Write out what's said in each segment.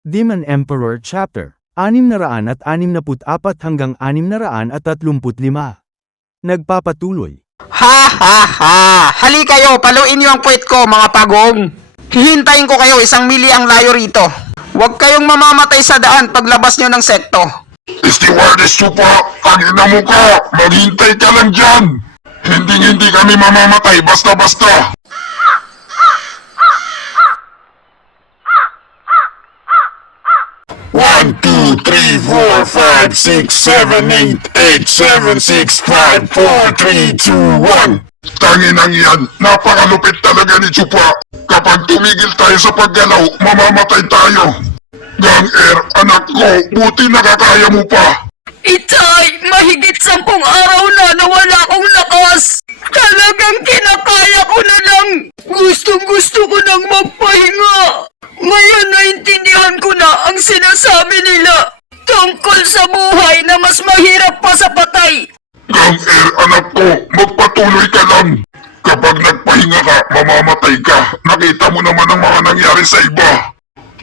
Demon Emperor Chapter 664 hanggang 635. Nagpapatuloy. Ha ha ha! Hali kayo, paluin niyo ang puwet ko mga pagong. Hihintayin ko kayo 1 mili ang layo rito. Huwag kayong mamamatay sa daan paglabas niyo ng sekto. Stewardess Chupa, kanina mo ka! Maghintay ka lang dyan! Hindi kami mamamatay basta-basta! One, two, three, four, five, six, seven, 8, 7, 6, 5, 4, 3, 2, 1. Tanginang yan, napakalupit talaga ni Chupa. Kapag tumigil tayo sa paggalaw, mamamatay tayo. Gang Air, anak ko, buti nakakaya mo pa. Itay, mahigit 10 araw na nawala akong lakas. Talagang kinakaya ko na lang. Gustong-gusto ko nang magpahinga. Ngayon naintindihan ko na ang sinasabi nila tungkol sa buhay na mas mahirap pa sa patay. Gang Air, anak ko, magpatuloy ka lang. Kapag nagpahinga ka, mamamatay ka. Nakita mo naman ang mga nangyari sa iba.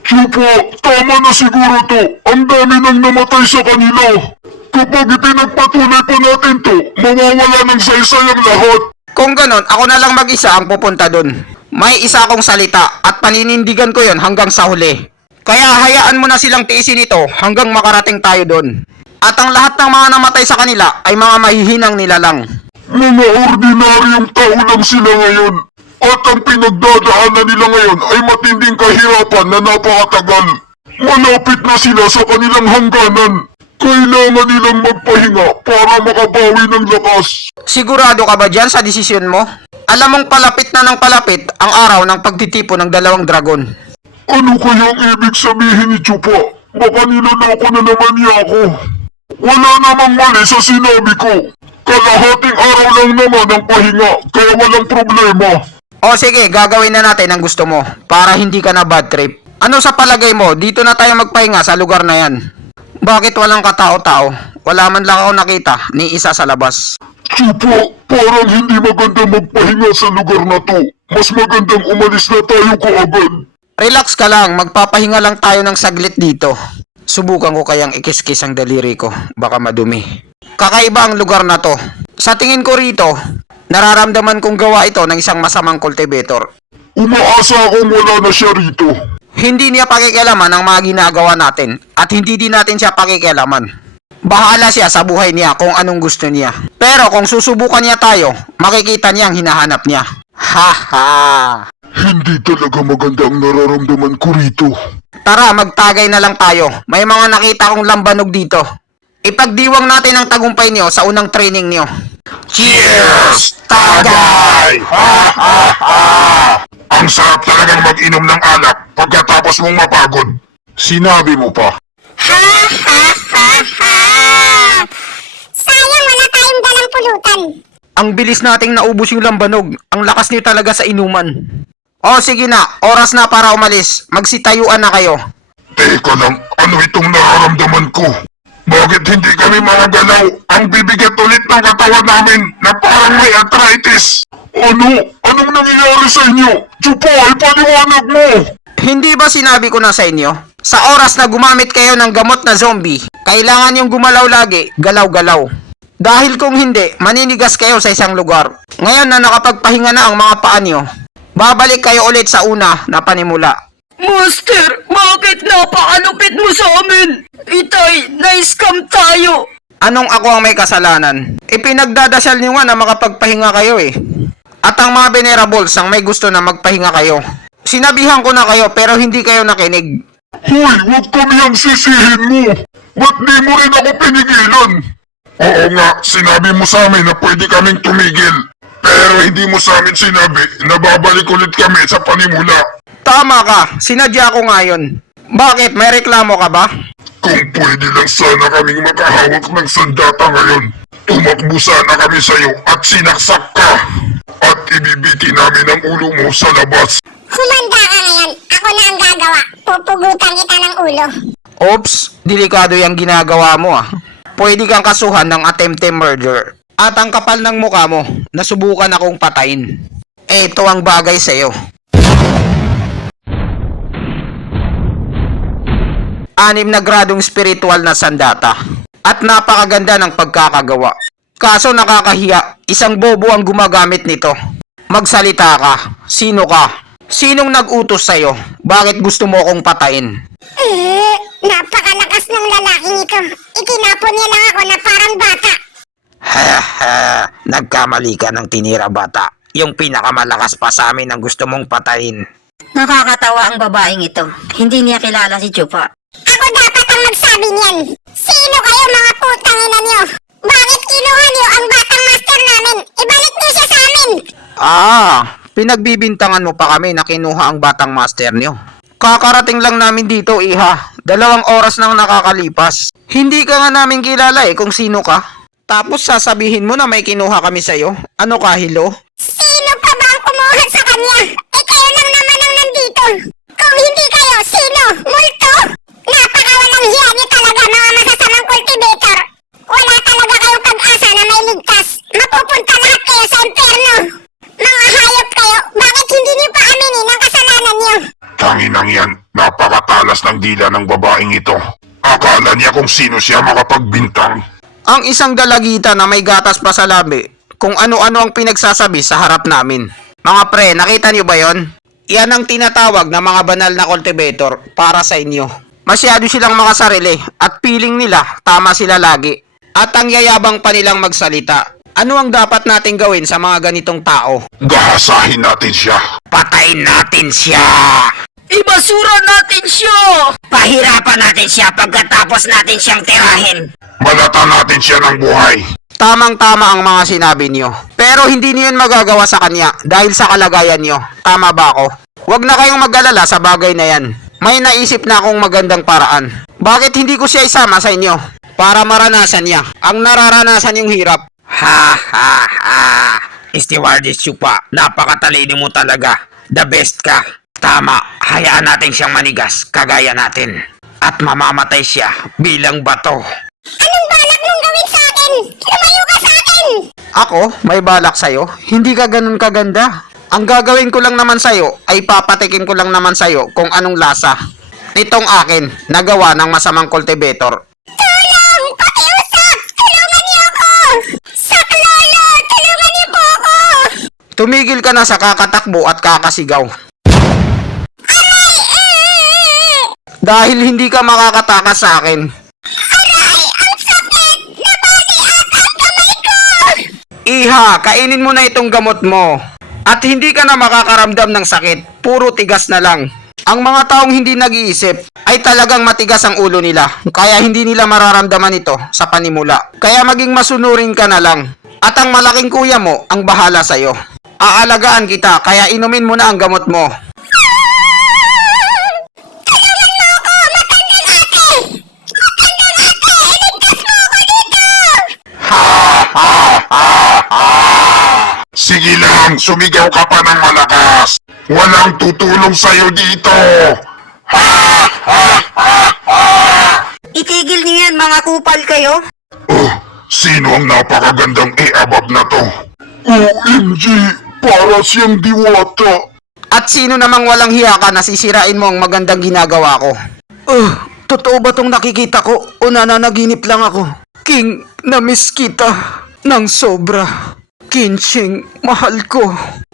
Chupo, tama na siguro to. Ang dami nang namatay sa kanila. Kapag ipinagpatuloy pa natin to, mawawala ng saysay ang lahat. Kung ganon, ako na lang mag-isa ang pupunta dun. May isa akong salita at paninindigan ko yon hanggang sa huli. Kaya hayaan mo na silang tiisin ito hanggang makarating tayo dun. At ang lahat ng mga namatay sa kanila ay mga mahihinang nilalang. Mga ordinaryong tao lang sila ngayon. At ang pinagdadaanan nila ngayon ay matinding kahirapan na napakatagal. Malapit na sila sa kanilang hangganan. Kailangan nilang magpahinga para makabawi ng lakas. Sigurado ka ba dyan sa desisyon mo? Alam mong palapit na ng palapit ang araw ng pagtitipo ng 2 dragon. Ano kayang ibig sabihin ni Chupa? Baka niloloko na naman niya ako. Wala namang mali sa sinabi ko. Kalahating araw lang naman ang pahinga, kaya walang problema. O sige, gagawin na natin ang gusto mo para hindi ka na bad trip. Ano sa palagay mo, dito na tayo magpahinga sa lugar na yan? Bakit walang katao-tao? Wala man lang ako nakita ni isa sa labas. Chupa, parang hindi maganda magpahinga sa lugar na to. Mas magandang umalis na tayo kaagad. Relax ka lang, magpapahinga lang tayo ng saglit dito. Subukan ko kayang ikiskis ang daliri ko, baka madumi. Kakaiba ang lugar na to. Sa tingin ko rito, nararamdaman kong gawa ito ng isang masamang cultivator. Umaasa akong wala na siya rito. Hindi niya pakikialaman ang mga ginagawa natin at hindi din natin siya pakikialaman. Bahala siya sa buhay niya kung anong gusto niya. Pero kung susubukan niya tayo, makikita niya ang hinahanap niya. Ha ha! Hindi talaga maganda ang nararamdaman ko rito. Tara, magtagay na lang tayo. May mga nakita kong lambanog dito. Ipagdiwang natin ang tagumpay niyo sa unang training niyo. Cheers! Tagay! Ha ha ha! Ang sarap talagang mag-inom ng alak pagkatapos mong mapagod. Sinabi mo pa. Ha ha ha ha! Sayang wala tayong dalang pulutan. Ang bilis nating naubos yung lambanog. Ang lakas niyo talaga sa inuman. O sige na, oras na para umalis. Magsitayuan na kayo. Teka lang, ano itong nararamdaman ko? Bakit hindi kami makagalaw? Ang bibigat ulit ng katawan namin na parang may arthritis. Ano? Anong nangyayari sa inyo? Chupa, ipaliwanag mo! Hindi ba sinabi ko na sa inyo? Sa oras na gumamit kayo ng gamot na zombie, kailangan yung gumalaw lagi, galaw-galaw. Dahil kung hindi, maninigas kayo sa isang lugar. Ngayon na nakapagpahinga na ang mga paa nyo, babalik kayo ulit sa una na panimula. Master, bakit napakalupit mo sa amin? Itay, na-scam tayo. Anong ako ang may kasalanan? Ipinagdadasal nyo nga na makapagpahinga kayo eh. At ang mga venerables ang may gusto na magpahinga kayo. Sinabihan ko na kayo pero hindi kayo nakinig. Hoy, huwag kami ang sisihin mo! Ba't di mo rin ako pinigilan? Oo nga, sinabi mo sa amin na pwede kaming tumigil. Pero hindi mo sa amin sinabi na babalik ulit kami sa panimula. Tama ka, sinadya ko nga yun. Bakit? May reklamo ka ba? Kung pwede lang sana kaming makahawak ng sandata ngayon. Tumakbo sana kami sa'yo at sinaksak ka. At ibibiti namin ang ulo mo sa labas. Humanda ka ngayon. Ako na ang gagawa. Pupugutan kita ng ulo. Oops, delikado yung ginagawa mo ah. Pwede kang kasuhan ng attempted murder. At ang kapal ng mukha mo, nasubukan akong patayin. Ito ang bagay sa'yo. 6 na gradong spiritual na sandata. At napakaganda ng pagkakagawa. Kaso nakakahiya, isang bobo ang gumagamit nito. Magsalita ka. Sino ka? Sinong nag-utos sa'yo? Bakit gusto mo akong patayin? Napakalakas ng lalaking ito. Itinapon niya lang ako na parang bata. Nagkamali ka ng tinira bata. Yung pinakamalakas pa sa amin ang gusto mong patayin. Nakakatawa ang babaeng ito. Hindi niya kilala si Chupa. Ako dapat ang magsabi niyan. Sino kayo mga putang ina niyo? Bakit kinuha niyo ang batang master namin? Ibalik niyo siya sa amin. Pinagbibintangan mo pa kami na kinuha ang batang master niyo. Kakarating lang namin dito, iha. 2 oras nang nakakalipas. Hindi ka nga namin kilala kung sino ka. Tapos sasabihin mo na may kinuha kami sa'yo. Ano ka, Hilo? Sino pa ba ang kumuha sa kanya? Kayo lang naman ang nandito. Kung hindi kayo, sino? Multo? Napakawalang hiya niyo talaga mga masasamang cultivator. Wala talaga kayong pag-asa na may ligtas. Mapupunta lahat kayo sa impyerno. Mga hayop kayo, bakit hindi niyo pa aminin ang kasalanan niyo? Tanginang yan, napakatalas ng dila ng babaeng ito. Akala niya kung sino siya makapagbintang. Ang isang dalagita na may gatas pa sa labi, kung ano-ano ang pinagsasabi sa harap namin. Mga pre, nakita niyo ba yon? Yan ang tinatawag na mga banal na cultivator para sa inyo. Masyado silang makasarili at feeling nila tama sila lagi. At ang yayabang pa nilang magsalita. Ano ang dapat nating gawin sa mga ganitong tao? Gahasahin natin siya. Patayin natin siya! Ibasura natin siya! Pahirapan natin siya pagkatapos natin siyang tirahin. Balatan natin siya ng buhay. Tamang-tama ang mga sinabi niyo. Pero hindi niyo yun magagawa sa kanya dahil sa kalagayan niyo. Tama ba ako? Huwag na kayong mag-alala sa bagay na yan. May naisip na akong magandang paraan. Bakit hindi ko siya isama sa inyo? Para maranasan niya ang nararanasan yung hirap. Stewardess Chupa, napakatalino mo talaga. The best ka. Tama, hayaan natin siyang manigas kagaya natin. At mamamatay siya bilang bato. Anong balak mong gawin sa akin? Lumayo ka sa akin! Ako, may balak sa'yo? Hindi ka ganun kaganda. Ang gagawin ko lang naman sa'yo ay papatikin ko lang naman sa'yo kung anong lasa. Itong akin, nagawa ng masamang cultivator. Tulong! Pakiusap! Tulungan niyo ako! Saklolo! Tulungan niyo po ako! Tumigil ka na sa kakatakbo at kakasigaw. Dahil hindi ka makakatakas sa akin. Iha, kainin mo na itong gamot mo. At hindi ka na makakaramdam ng sakit. Puro tigas na lang. Ang mga taong hindi nag-iisip ay talagang matigas ang ulo nila. Kaya hindi nila mararamdaman ito sa panimula. Kaya maging masunurin ka na lang. At ang malaking kuya mo ang bahala sa'yo. Aalagaan kita kaya inumin mo na ang gamot mo. Sige lang, sumigaw ka pa ng malakas. Walang tutulong sa'yo dito. Itigil niyo yan mga kupal kayo. Sino ang napakagandang e-abab na to? OMG, para siyang diwata. At sino namang walang hiya ka na sisirain mo ang magandang ginagawa ko? Totoo ba tong nakikita ko o nananaginip lang ako? King, na-miss kita ng sobra. Kinching, mahal ko.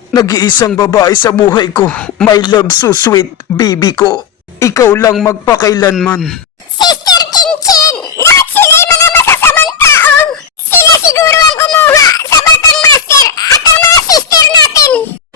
Nag-iisang babae sa buhay ko. My love so sweet, baby ko. Ikaw lang magpakailanman. Sister Kinchin! Lahat sila'y mga masasamang tao! Sila siguro ang kumuha sa batang master at ang mga sister natin!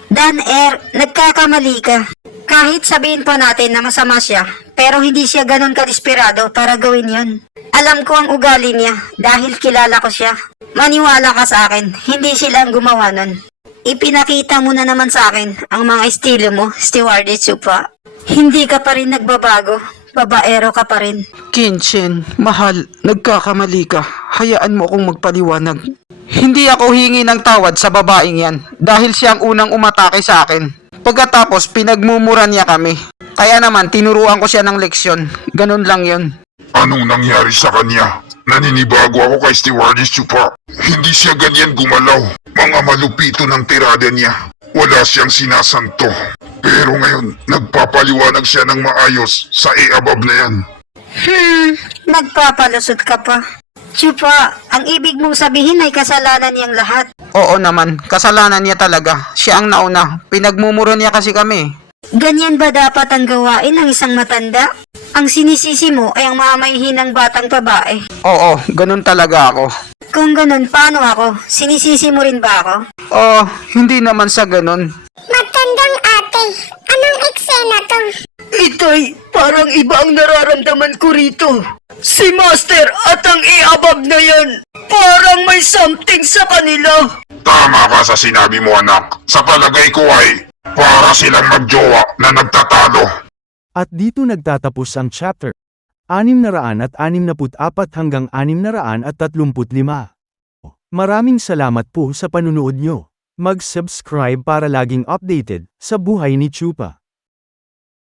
Dan Air, nagkakamali ka. Kahit sabihin pa natin na masama siya, pero hindi siya ganun kadesperado para gawin yon. Alam ko ang ugali niya dahil kilala ko siya. Maniwala ka sa akin, hindi sila ang gumawa nun. Ipinakita mo na naman sa akin ang mga estilo mo, Stewardess Chupa. Hindi ka pa rin nagbabago, babaero ka pa rin. Kinchin, mahal, nagkakamali ka. Hayaan mo akong magpaliwanag. Hindi ako hingi ng tawad sa babaeng yan dahil siya ang unang umatake sa akin. Pagkatapos, pinagmumura niya kami. Kaya naman, tinuruan ko siya ng leksyon. Ganun lang yun. Anong nangyari sa kanya? Naninibago ako kay Stewardess Chupa. Hindi siya ganyan gumalaw. Mga malupito ng tirada niya. Wala siyang sinasanto. Pero ngayon, nagpapaliwanag siya ng maayos sa e-abab na yan. Nagpapalusot ka pa. Chupa, ang ibig mong sabihin ay kasalanan niyang lahat. Oo naman, kasalanan niya talaga. Siya ang nauna. Pinagmumuro niya kasi kami. Ganyan ba dapat ang gawain ng isang matanda? Ang sinisisi mo ay ang mga mahihinang batang babae. Oo, ganun talaga ako. Kung ganun, paano ako? Sinisisi mo rin ba ako? Oh, hindi naman sa ganun. Matandang ate, anong eksena to? Ito'y parang iba ang nararamdaman ko rito. Si Master at ang i-abab na yan. Parang may something sa kanila. Tama ka sa sinabi mo, anak. Sa palagay ko ay para silang magjowa na nagtatalo. At dito nagtatapos ang chapter 664 hanggang 635. Maraming salamat po sa panunood nyo. Mag-subscribe para laging updated sa buhay ni Chupa.